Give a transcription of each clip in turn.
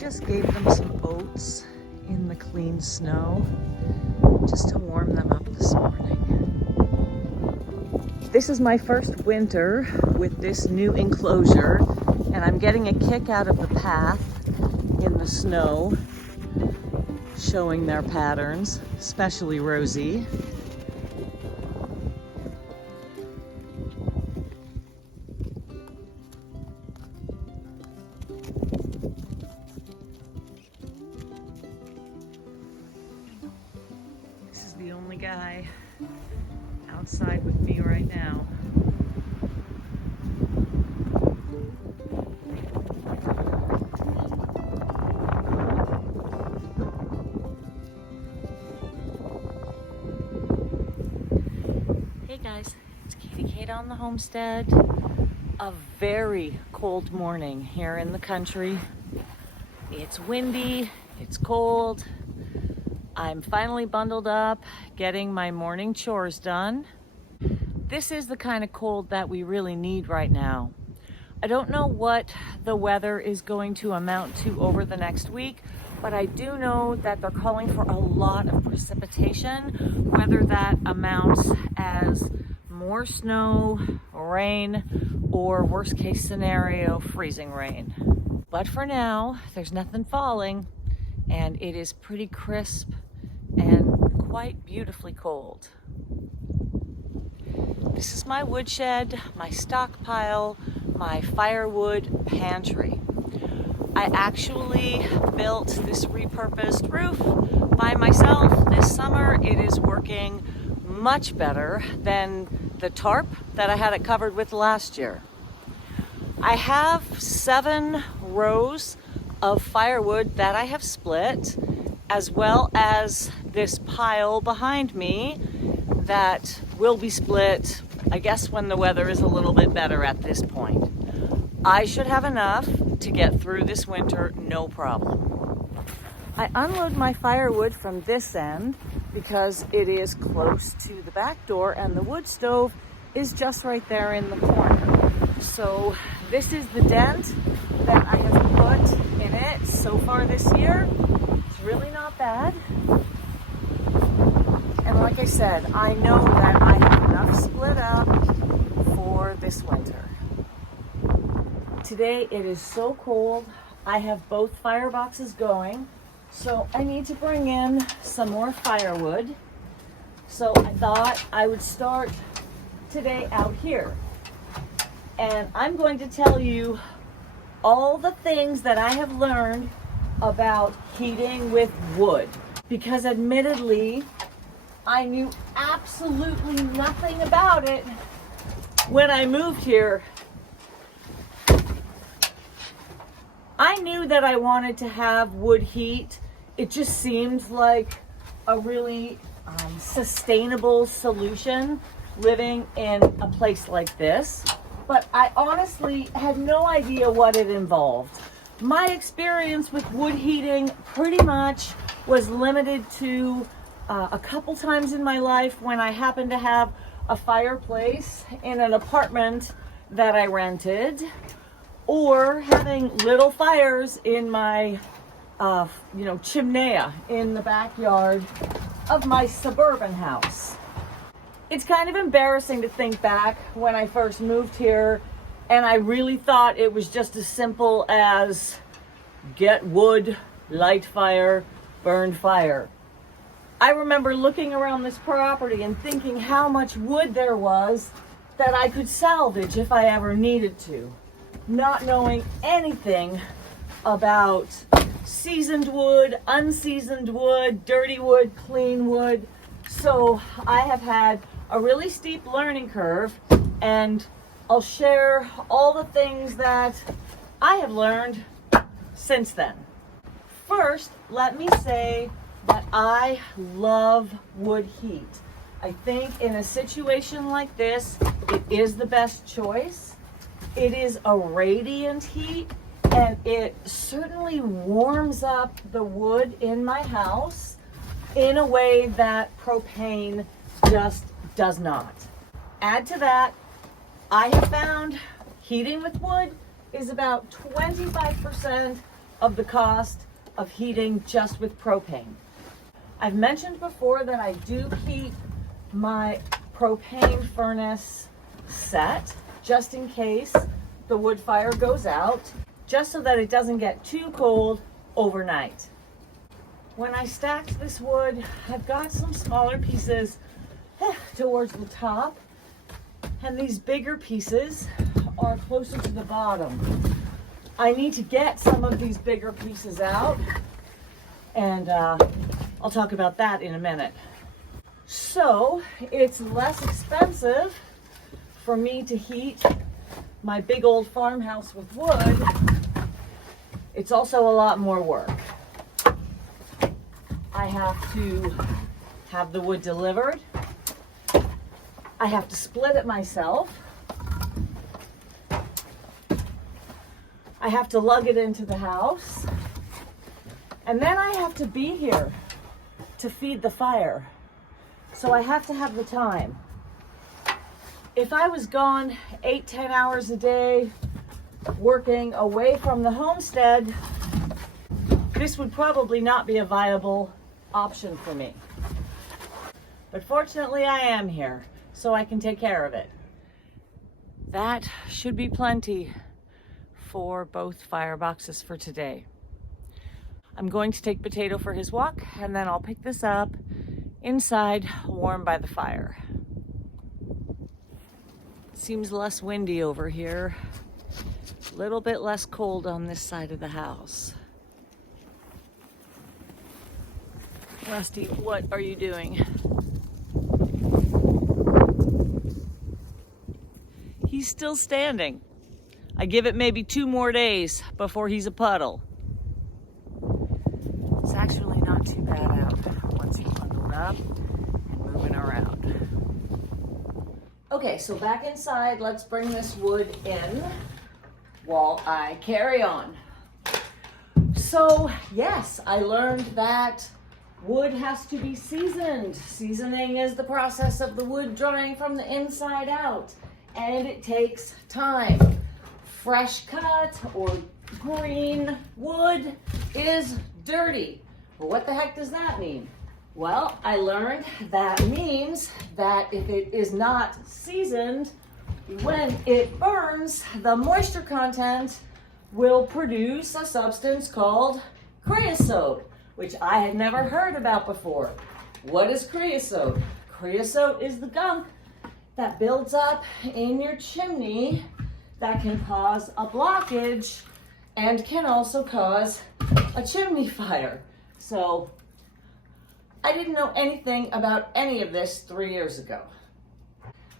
just gave them some oats in the clean snow just to warm them up this morning. This is my first winter with this new enclosure, and I'm getting a kick out of the path in the snow, showing their patterns, especially Rosie. This is the only guy outside with me right now. Hey guys, it's Kate on the homestead. A very cold morning here in the country. It's windy, it's cold. I'm finally bundled up, getting my morning chores done. This is the kind of cold that we really need right now. I don't know what the weather is going to amount to over the next week, but I do know that they're calling for a lot of precipitation, whether that amounts as more snow, rain, or worst case scenario, freezing rain. But for now, there's nothing falling, and it is pretty crisp and quite beautifully cold. This is my woodshed, my stockpile, my firewood pantry. I actually built this repurposed roof by myself this summer. It is working much better than the tarp that I had it covered with last year. I have 7 rows of firewood that I have split, as well as this pile behind me that will be split, I guess, when the weather is a little bit better at this point. I should have enough to get through this winter, no problem. I unload my firewood from this end because it is close to the back door and the wood stove is just right there in the corner. So this is the dent that I have put in it so far this year. It's really not bad. And like I said, I know that I have enough split up for this winter. Today it is so cold. I have both fireboxes going, so I need to bring in some more firewood. So I thought I would start today out here. And I'm going to tell you all the things that I have learned about heating with wood, because admittedly, I knew absolutely nothing about it when I moved here. I knew that I wanted to have wood heat. It just seemed like a really sustainable solution living in a place like this. But I honestly had no idea what it involved. My experience with wood heating pretty much was limited to a couple times in my life when I happened to have a fireplace in an apartment that I rented, or having little fires in my chimney in the backyard of my suburban house. It's kind of embarrassing to think back when I first moved here and I really thought it was just as simple as get wood, light fire, burn fire. I remember looking around this property and thinking how much wood there was that I could salvage if I ever needed to, not knowing anything about seasoned wood, unseasoned wood, dirty wood, clean wood. So I have had a really steep learning curve, and I'll share all the things that I have learned since then. First, let me say that I love wood heat. I think in a situation like this, it is the best choice. It is a radiant heat, and it certainly warms up the wood in my house in a way that propane just does not. Add to that, I have found heating with wood is about 25% of the cost of heating just with propane. I've mentioned before that I do keep my propane furnace set just in case the wood fire goes out, just so that it doesn't get too cold overnight. When I stacked this wood, I've got some smaller pieces towards the top, and these bigger pieces are closer to the bottom. I need to get some of these bigger pieces out, and I'll talk about that in a minute. So it's less expensive for me to heat my big old farmhouse with wood. It's also a lot more work. I have to have the wood delivered. I have to split it myself. I have to lug it into the house. And then I have to be here to feed the fire. So I have to have the time. If I was gone 8-10 hours a day working away from the homestead, this would probably not be a viable option for me. But fortunately I am here, so I can take care of it. That should be plenty for both fireboxes for today. I'm going to take Potato for his walk, and then I'll pick this up inside, warm by the fire. Seems less windy over here. A little bit less cold on this side of the house. Rusty, what are you doing? He's still standing. I give it maybe 2 more days before he's a puddle. It's actually not too bad out once he's bundled up and moving around. Okay, so back inside, let's bring this wood in while I carry on. So yes, I learned that wood has to be seasoned. Seasoning is the process of the wood drying from the inside out, and it takes time. Fresh cut or green wood is dirty. Well, what the heck does that mean? Well, I learned that means that if it is not seasoned, when it burns, the moisture content will produce a substance called creosote, which I had never heard about before. What is creosote? Creosote is the gunk that builds up in your chimney that can cause a blockage and can also cause a chimney fire. So I didn't know anything about any of this 3 years ago.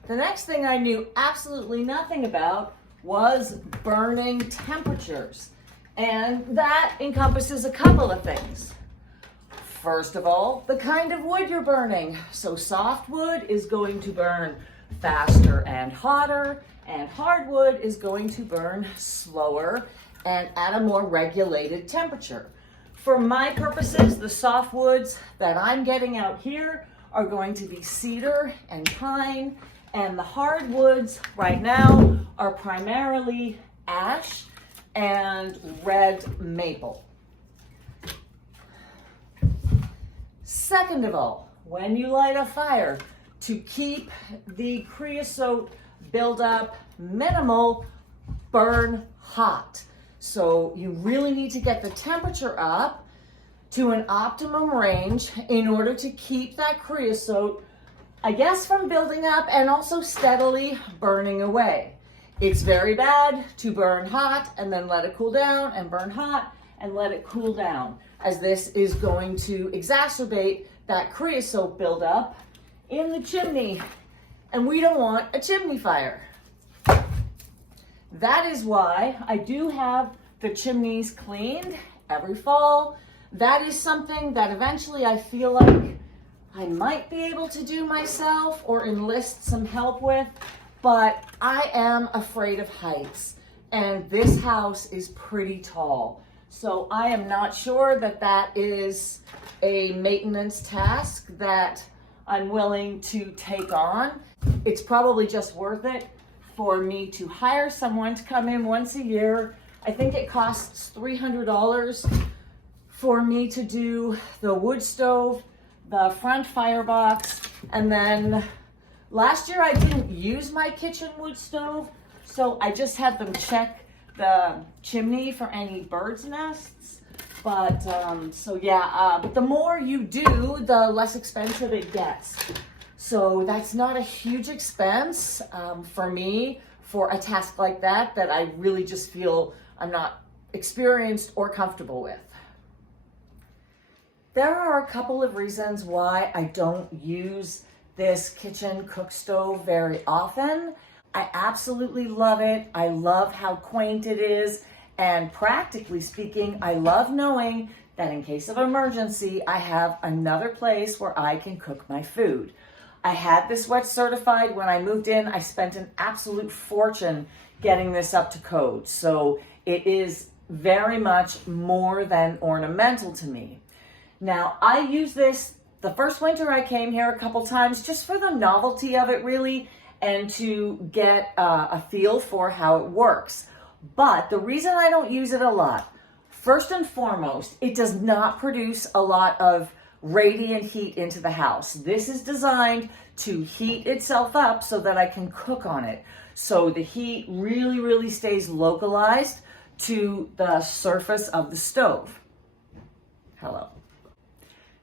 The next thing I knew absolutely nothing about was burning temperatures. And that encompasses a couple of things. First of all, the kind of wood you're burning. So softwood is going to burn faster and hotter, and hardwood is going to burn slower and at a more regulated temperature. For my purposes, the softwoods that I'm getting out here are going to be cedar and pine, and the hardwoods right now are primarily ash and red maple. Second of all, when you light a fire, to keep the creosote buildup minimal, burn hot. So you really need to get the temperature up to an optimum range in order to keep that creosote, I guess, from building up and also steadily burning away. It's very bad to burn hot and then let it cool down and burn hot and let it cool down, as this is going to exacerbate that creosote buildup in the chimney, and we don't want a chimney fire. That is why I do have the chimneys cleaned every fall. That is something that eventually I feel like I might be able to do myself or enlist some help with, but I am afraid of heights, and this house is pretty tall. So I am not sure that that is a maintenance task that I'm willing to take on. It's probably just worth it for me to hire someone to come in once a year, I think it costs $300 for me to do the wood stove, the front firebox, and then last year I didn't use my kitchen wood stove, so I just had them check the chimney for any bird's nests. But but the more you do, the less expensive it gets. So that's not a huge expense for me for a task like that I really just feel I'm not experienced or comfortable with. There are a couple of reasons why I don't use this kitchen cook stove very often. I absolutely love it. I love how quaint it is. And practically speaking, I love knowing that in case of emergency, I have another place where I can cook my food. I had this wet certified when I moved in. I spent an absolute fortune getting this up to code. So it is very much more than ornamental to me. Now, I use this the first winter I came here a couple times just for the novelty of it really, and to get a feel for how it works. But the reason I don't use it a lot, first and foremost, it does not produce a lot of radiant heat into the house. This is designed to heat itself up so that I can cook on it. So the heat really stays localized to the surface of the stove. Hello.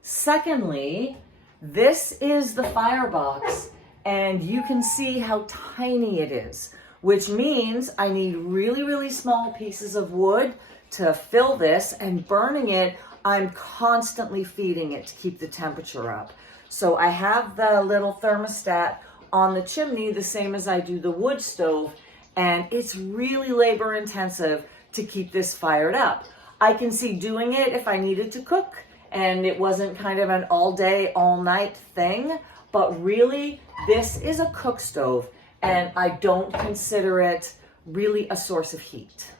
Secondly, this is the firebox, and you can see how tiny it is, which means I need really small pieces of wood to fill this, and burning it, I'm constantly feeding it to keep the temperature up. So I have the little thermostat on the chimney, the same as I do the wood stove, and it's really labor intensive to keep this fired up. I can see doing it if I needed to cook and it wasn't kind of an all day, all night thing, but really this is a cook stove and I don't consider it really a source of heat.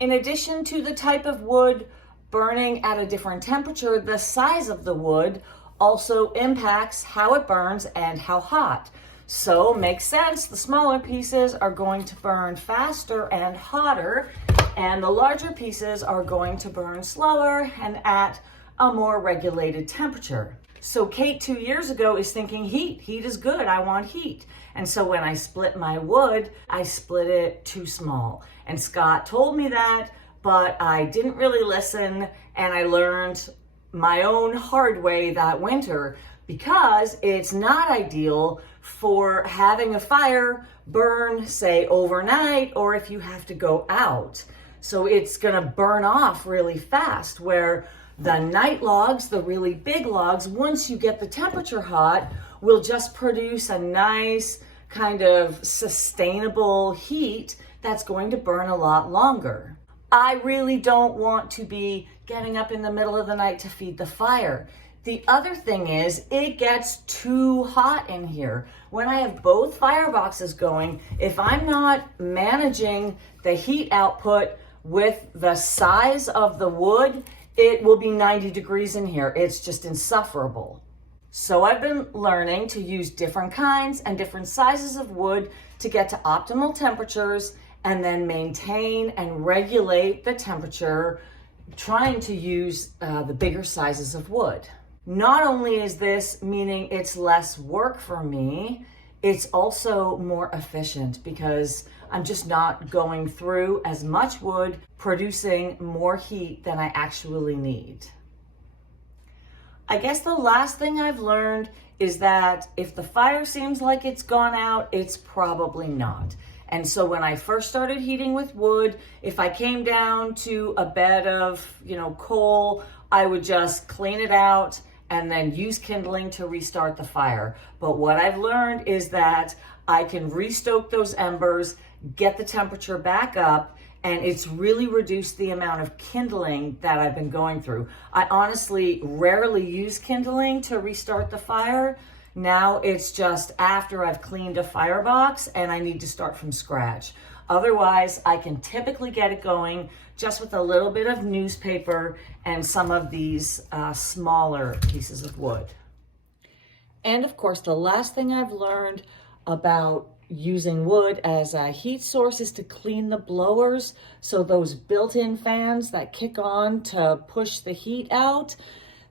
In addition to the type of wood burning at a different temperature, the size of the wood also impacts how it burns and how hot. So makes sense, the smaller pieces are going to burn faster and hotter, and the larger pieces are going to burn slower and at a more regulated temperature. So Kate 2 years ago is thinking heat is good, I want heat. And so when I split my wood, I split it too small. And Scott told me that, but I didn't really listen, and I learned my own hard way that winter, because it's not ideal for having a fire burn, say, overnight, or if you have to go out. So it's gonna burn off really fast, where the night logs, the really big logs, once you get the temperature hot, will just produce a nice kind of sustainable heat that's going to burn a lot longer. I really don't want to be getting up in the middle of the night to feed the fire. The other thing is, it gets too hot in here. When I have both fireboxes going, if I'm not managing the heat output with the size of the wood, it will be 90 degrees in here. It's just insufferable. So I've been learning to use different kinds and different sizes of wood to get to optimal temperatures and then maintain and regulate the temperature, trying to use the bigger sizes of wood. Not only is this meaning it's less work for me, it's also more efficient because I'm just not going through as much wood, producing more heat than I actually need. I guess the last thing I've learned is that if the fire seems like it's gone out, it's probably not. And so when I first started heating with wood, if I came down to a bed of, coal, I would just clean it out and then use kindling to restart the fire. But what I've learned is that I can restoke those embers, get the temperature back up, and it's really reduced the amount of kindling that I've been going through. I honestly rarely use kindling to restart the fire. Now it's just after I've cleaned a firebox and I need to start from scratch. Otherwise, I can typically get it going just with a little bit of newspaper and some of these smaller pieces of wood. And of course, the last thing I've learned about using wood as heat sources to clean the blowers. So those built-in fans that kick on to push the heat out.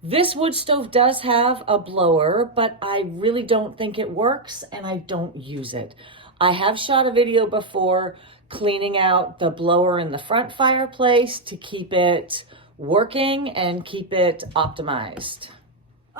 This wood stove does have a blower, but I really don't think it works and I don't use it. I have shot a video before cleaning out the blower in the front fireplace to keep it working and keep it optimized.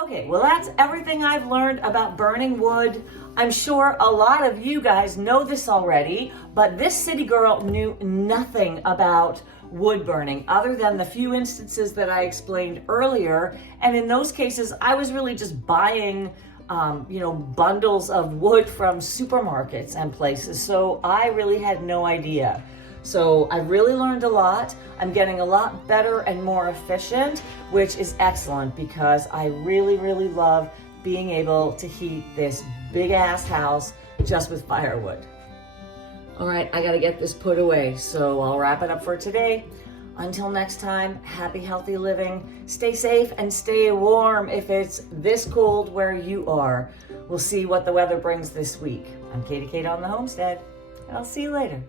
Okay, well that's everything I've learned about burning wood. I'm sure a lot of you guys know this already, but this city girl knew nothing about wood burning other than the few instances that I explained earlier. And in those cases, I was really just buying bundles of wood from supermarkets and places. So I really had no idea. So I really learned a lot. I'm getting a lot better and more efficient, which is excellent because I really, really love being able to heat this big ass house just with firewood. All right, I gotta get this put away. So I'll wrap it up for today. Until next time, happy, healthy living. Stay safe and stay warm if it's this cold where you are. We'll see what the weather brings this week. I'm Katie Kate on the Homestead, and I'll see you later.